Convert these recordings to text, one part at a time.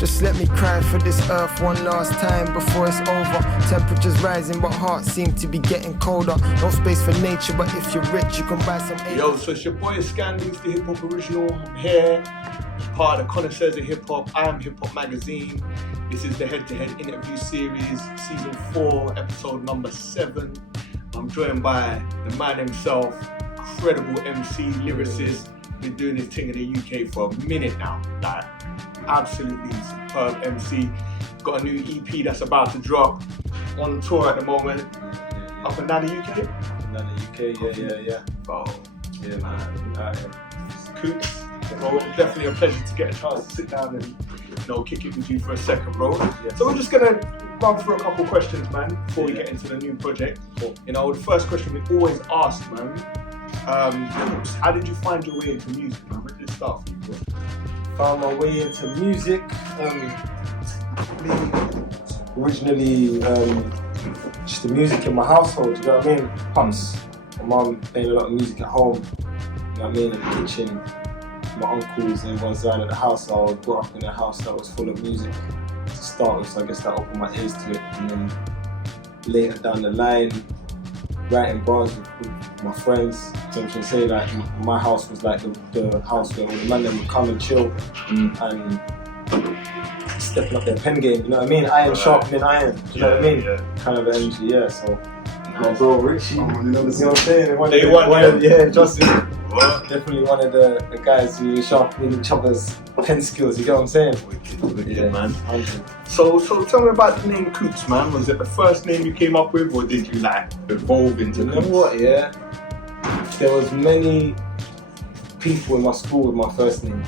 Just let me cry for this earth one last time before it's over. Temperatures rising but hearts seem to be getting colder. No space for nature, but if you're rich you can buy some acres. Yo, so it's your boy SKANDOUZ, the Hip Hop Original. I'm here, part of the Connoisseurs Of Hip Hop. I am Hip Hop Magazine. This is the head-to-head interview series, Season 4, Episode number 7. I'm joined by the man himself, incredible MC, lyricist. Been doing this thing in the UK for a minute now. Like, absolutely superb MC. Got a new EP that's about to drop. On tour at the moment. Up and down the UK? Down the UK, yeah. Oh, Yeah, man. Coops. Bro, definitely a pleasure to get a chance to sit down and kick it with you for a second, bro. Yes. So we're just gonna run through a couple questions, man, before we get into the new project. Cool. The first question we always ask, man, how did you find your way into music, man? Where did it start for you, bro? Found my way into music. Originally, just the music in my household. You know what I mean? Pops, my mum playing a lot of music at home. You know what I mean? In the kitchen. My uncles and everyone's around at the house. So I was brought up in a house that was full of music to start with, so I guess that opened my ears to it. And then later down the line, writing bars with my friends. So I can say like my house was like the house where all the men would come and chill and stepping up their pen game. You know what I mean? Iron sharpening iron. You know what I mean? Yeah. Kind of energy. Yeah. So my bro Richie, you know what I'm saying? Justin. What? Definitely one of the guys who were sharpening each other's pen skills, you get what I'm saying? Wicked, man. So tell me about the name Coops, man. Was it the first name you came up with, or did you like evolve into You know Coops? what, yeah? There was many people in my school with my first name,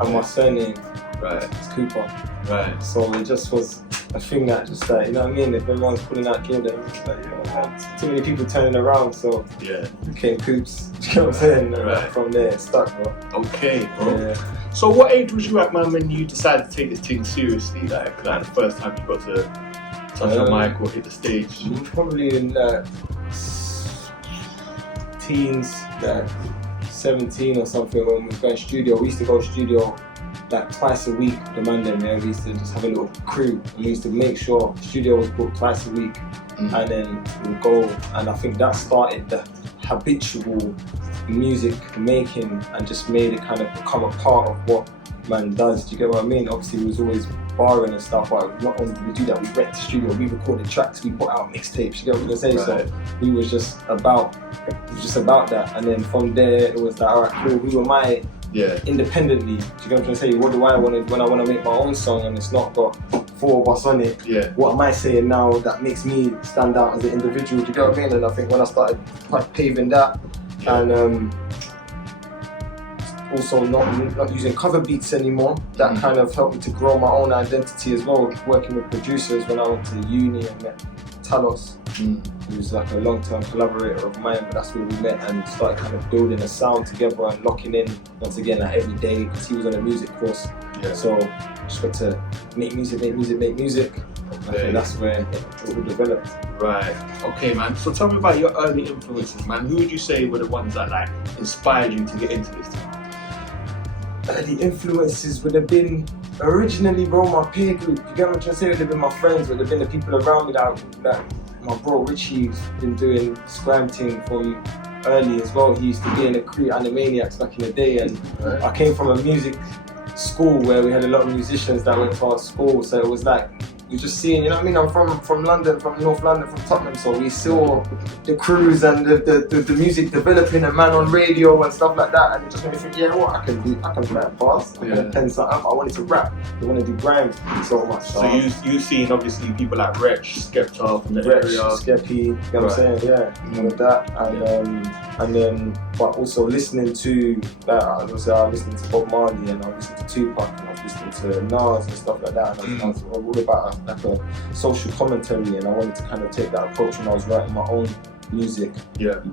and my surname Right, is Cooper. right. So it just was a thing that just like, you know what I mean? If everyone's pulling out Jordan, it's like, man, too many people turning around, so Yeah. it became Coops. You know what I'm saying? And Right. from there it stuck, bro. Okay, bro. Yeah. So what age was you at, man, when you decided to take this thing seriously? Like the first time you got to touch a mic or hit the stage? Probably in teens, 17 or something, when we was going studio. We used to go studio like twice a week, the man them, yeah. We used to just have a little crew and we used to make sure studio was booked twice a week and then we'd go, and I think that started the habitual music making and just made it kind of become a part of what man does. Do you get what I mean? Obviously we was always barring and stuff, but not only did we do that, we went to studio, we recorded tracks, we put out mixtapes, you get what I'm saying? Right. So we was just about that, and then from there it was like, alright, cool, who am I independently? Do you get what I'm saying? What do I want when I want to make my own song and it's not got 4 of us on it? Yeah. What am I saying now that makes me stand out as an individual? Do you get what I mean? And I think when I started paving that, and also not using cover beats anymore, that kind of helped me to grow my own identity as well, working with producers when I went to uni and met Talos, who was like a long-term collaborator of mine, but that's where we met and started kind of building a sound together and locking in once again like every day, because he was on a music course. So just got to make music. I think that's where it all developed. Right. Okay, man. So tell me about your early influences, man. Who would you say were the ones that like inspired you to get into this thing? Early influences would have been originally, bro, my peer group. You get what I'm trying to say? Would have been my friends, would have been the people around me that my bro Richie's been doing Scram thing from early as well. He used to be in a crew, Animaniacs, back in the day, and I came from a music school where we had a lot of musicians that went to our school, so it was like you're just seeing, you know what I mean? I'm from London, from North London, from Tottenham, so we saw the crews and the music developing, and man on radio and stuff like that, and it just made me think, yeah, what I can rap fast, I can pen something up. I wanted to rap, I wanted to do grime so much. So you've seen obviously people like Wretch, Skepta from the area. Skeppy, you know what I'm saying? Yeah, all of that, and then but also listening to I was listening to Bob Marley, and I was listening to Tupac, and I was listening to Nas and stuff like that, and I was all about like a social commentary, and I wanted to kind of take that approach when I was writing my own music.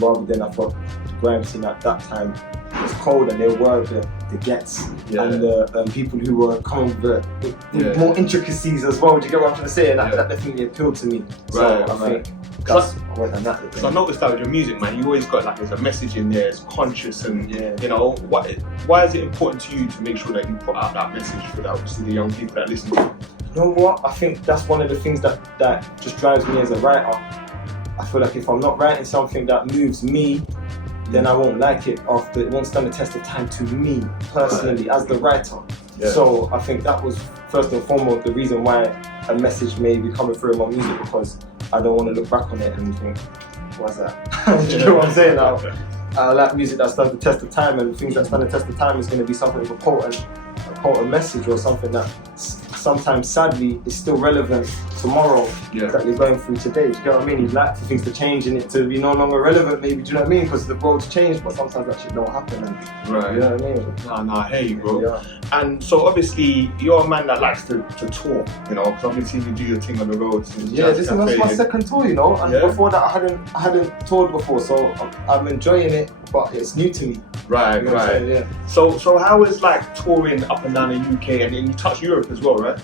Rather than, I thought the grime scene at that time was cold, and there were the gets and the people who were coming with more intricacies as well. Do you get what I'm trying to say? And that definitely appealed to me. Right. So I think that's I went on that. So I noticed that with your music, man, you always got like there's a message in there, it's conscious, and Yeah. you know, why is it important to you to make sure that you put out that message for that, obviously the young people that listen to you? You know what? I think that's one of the things that just drives me as a writer. I feel like if I'm not writing something that moves me, then I won't like it after, it won't stand the test of time to me personally as the writer. Yeah. So I think that was first and foremost the reason why a message may be coming through in my music, because I don't want to look back on it and think, what's that? Do you know what I'm saying? I like music that stands the test of time, and things that stand the test of time is going to be something of a potent message, or something that sometimes sadly is still relevant tomorrow that you're going through today. Do you get what I mean? You'd like for things to change and it to be no longer relevant, maybe. Do you know what I mean? Because the world's changed, but sometimes that shit don't happen. And, Right. You know what I mean? No, I hear you, bro. Yeah. And so obviously you're a man that likes to tour, you know, because I've been seeing you do your thing on the road since This was my second tour, you know, and Yeah. before that I hadn't toured before, so I'm enjoying it, but it's new to me. Right, You know what I'm right. saying? Yeah. So how is like touring up and down the UK, and then you touch Europe as well, right?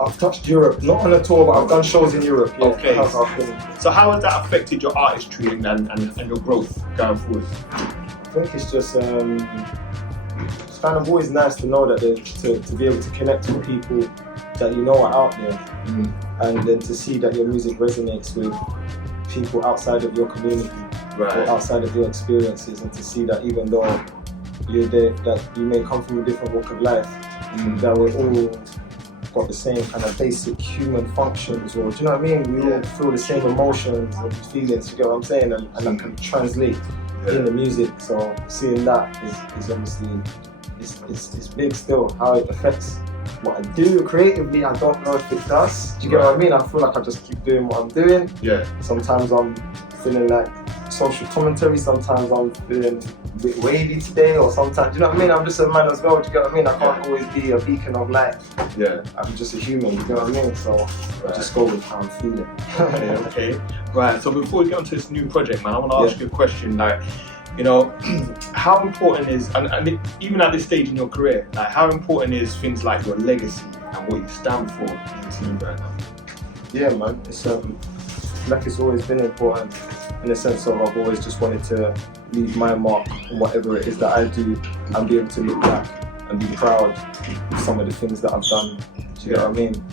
I've touched Europe, not on a tour, but I've done shows in Europe. Yeah. Okay. I've been- So how has that affected your artistry and your growth going forward? I think it's just it's kind of always nice to know that to be able to connect with people that you know are out there, and then to see that your music resonates with people outside of your community or outside of your experiences, and to see that even though you're there, that you may come from a different walk of life, that we're all got the same kind of basic human functions, or do you know what I mean? We all feel the same emotions and feelings, you get what I'm saying? And that can translate in the music. So seeing that is obviously it's big still. How it affects what I do creatively, I don't know if it does. Do you get what I mean? I feel like I just keep doing what I'm doing. Yeah. Sometimes I'm feeling like social commentary, sometimes I'm feeling a bit wavy today, or sometimes, do you know what I mean? I'm just a man as well, do you get what I mean? I can't always be a beacon of light. Yeah. I'm just a human, you know what I mean? So I just go with how I'm feeling. Okay. Right. So before we get onto this new project, man, I want to ask you a question. Like, you know, how important is, and even at this stage in your career, like how important is things like your legacy and what you stand for in the scene right now? Yeah, man. It's like it's always been important, in the sense of I've always just wanted to leave my mark on whatever it is that I do, and be able to look back and be proud of some of the things that I've done. Do you know what I mean?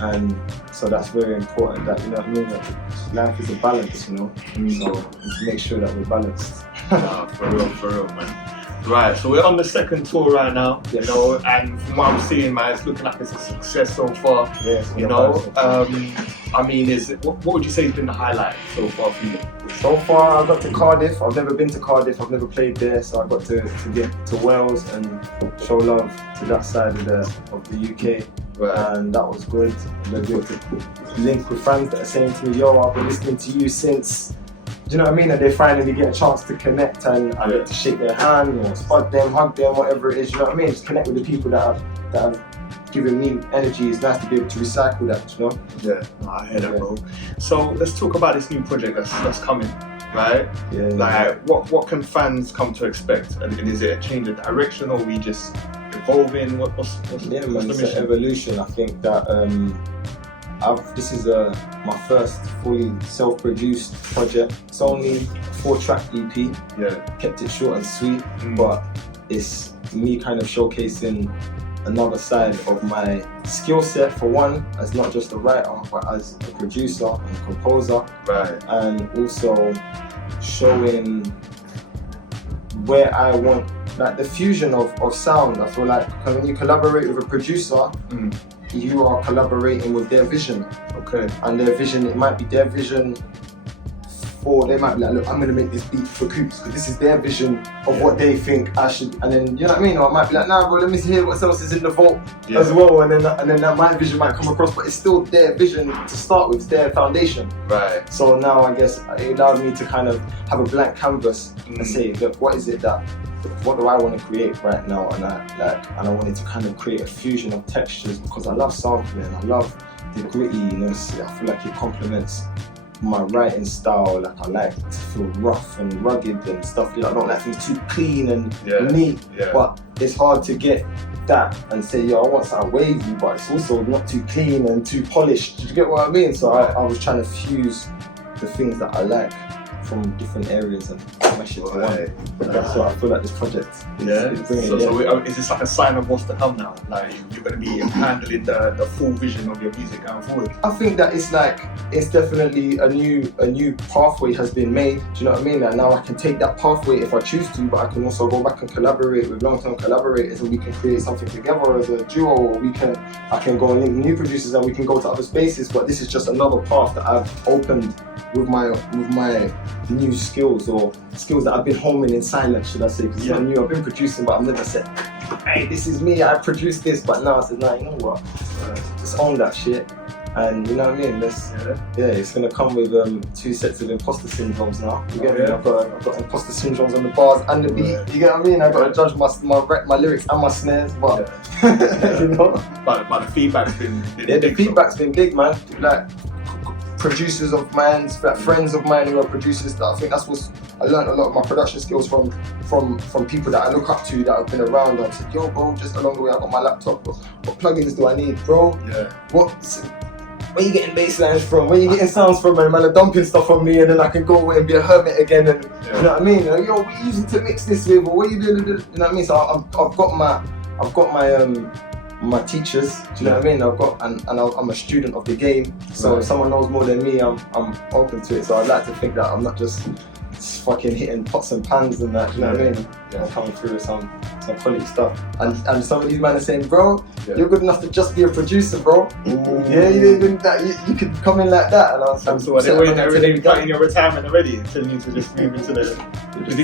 And so that's very important. That, you know what I mean? That life is a balance, you know. So we need to make sure that we're balanced. Nah, for real, man. Right, so we're on the second tour right now, you know, and from what I'm seeing, man, it's looking like it's a success so far. Yes, you know. I mean, what would you say has been the highlight so far for you? So far, I got to Cardiff. I've never been to Cardiff. I've never played there, so I got to get to Wales and show love to that side of the UK. Right. And that was good. And then be able to link with fans that are saying to me, "Yo, I've been listening to you since." Do you know what I mean? And they finally get a chance to connect, and I get to shake their hand or spud them, hug them, whatever it is. You know what I mean? Just connect with the people that have given me energy. It's nice to be able to recycle that, you know? Yeah, no, I hear that, bro. So let's talk about this new project that's coming, right? Yeah. Like, what can fans come to expect? And is it a change of direction, or are we just evolving? What's Yeah, the man, it's mission? an evolution. I think that this is my first fully self-produced project. It's only a 4-track EP. Yeah. Kept it short and sweet, but it's me kind of showcasing another side of my skill set, for one, as not just a writer, but as a producer and a composer. Right. And also showing where I want, like the fusion of sound. I feel like when you collaborate with a producer, you are collaborating with their vision. Okay. And their vision, it might be their vision for, they might be like, look, I'm gonna make this beat for Coops, because this is their vision of what they think I should, and then, you know what I mean? Or I might be like, nah bro, let me hear what else is in the vault as well, and then that my vision might come across, but it's still their vision to start with, it's their foundation. Right. So now I guess it allowed me to kind of have a blank canvas and say, look, what is it what do I want to create right now? And I wanted to kind of create a fusion of textures, because I love sampling, I love the grittiness. I feel like it complements my writing style. Like I like to feel rough and rugged and stuff. You know, I don't like things too clean and neat. Yeah. But it's hard to get that and say, yo, I want something wavy, but it's also not too clean and too polished. Did you get what I mean? So I was trying to fuse the things that I like from different areas and smash it to one. That's what I feel like this project is bringing. So is this like a sign of what's to come now? Like you're going to be handling the full vision of your music going forward? I think that it's definitely a new pathway has been made. Do you know what I mean? And now I can take that pathway if I choose to, but I can also go back and collaborate with long-term collaborators, and we can create something together as a duo. Or I can go and link new producers, and we can go to other spaces. But this is just another path that I've opened with my new skills, or skills that I've been homing in silence, should I say? Because it's not new. I've been producing, but I've never said, "Hey, this is me. I produced this." But now I said, "Nah, you know what? Just own that shit." And you know what I mean? It's gonna come with 2 sets of imposter syndromes now. You get me? I've got imposter syndromes on the bars and the beat. You get what I mean? I've got to judge my lyrics and my snares, but you know. But the feedback's been big. The feedback's been big, man. Like producers of mine, like friends of mine who are producers. I think that's what I learned a lot of my production skills from people that I look up to that have been around. I said, "Yo, bro, just along the way I got my laptop. What plugins do I need, bro? Where you getting bass lines from? Where you getting sounds from?" And man are dumping stuff on me, and then I can go away and be a hermit again. And you know what I mean? Like, "Yo, what you using to mix this with? Or what you doing?" You know what I mean? So I've got my teachers. Do you know what I mean? I'm a student of the game. So if someone knows more than me, I'm open to it. So I'd like to think that I'm not just fucking hitting pots and pans and that. Do you know what I mean? I'm coming through with some quality stuff. And some of these men are saying, "Bro, you're good enough to just be a producer, bro." Yeah, you could come in like that. And I was they're already cutting your retirement already, telling you to just move into the. Because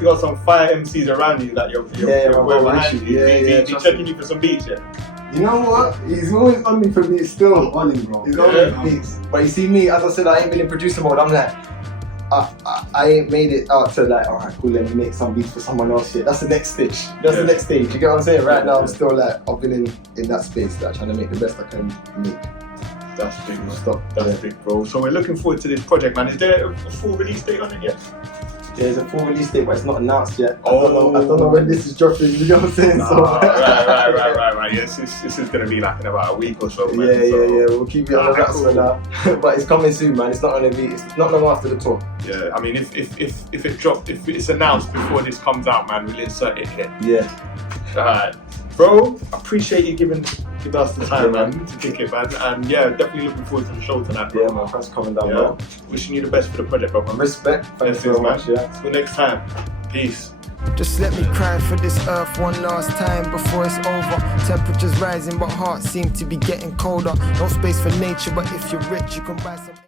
you got some fire MCs around you that you're behind you. He's checking you for some beats, You know what? He's always on me for beats still. I'm on him, bro. He's always beats. But you see me, as I said, I ain't been in producer mode. I'm like, I ain't made it out to like, alright, cool, let me make some beats for someone else yet. That's the next stage. That's the next stage. You get what I'm saying? Right now, I'm still like, I've been in that space, like trying to make the best I can make. That's big, man. That's big, bro. So we're looking forward to this project, man. Is there a full release date on it yet? There's a full release date, but it's not announced yet. I don't know when this is dropping. You know what I'm saying? Right. Yes, this is gonna be like in about a week or so. Man. Yeah. We'll keep it on the wraps for now. But it's coming soon, man. It's not long after the tour. Yeah, I mean, if it's announced before this comes out, man, we'll insert it here. Yeah. Alright, bro. Appreciate you giving us the time, man, to kick it, man. And yeah, definitely looking forward to the show tonight, bro. Yeah, man. Thanks for coming down, bro. Wishing you the best for the project, bro. Respect. Thanks very much. Yeah. Till next time. Peace. Just let me cry for this earth one last time before it's over. Temperatures rising, but hearts seem to be getting colder. No space for nature, but if you're rich, you can buy some.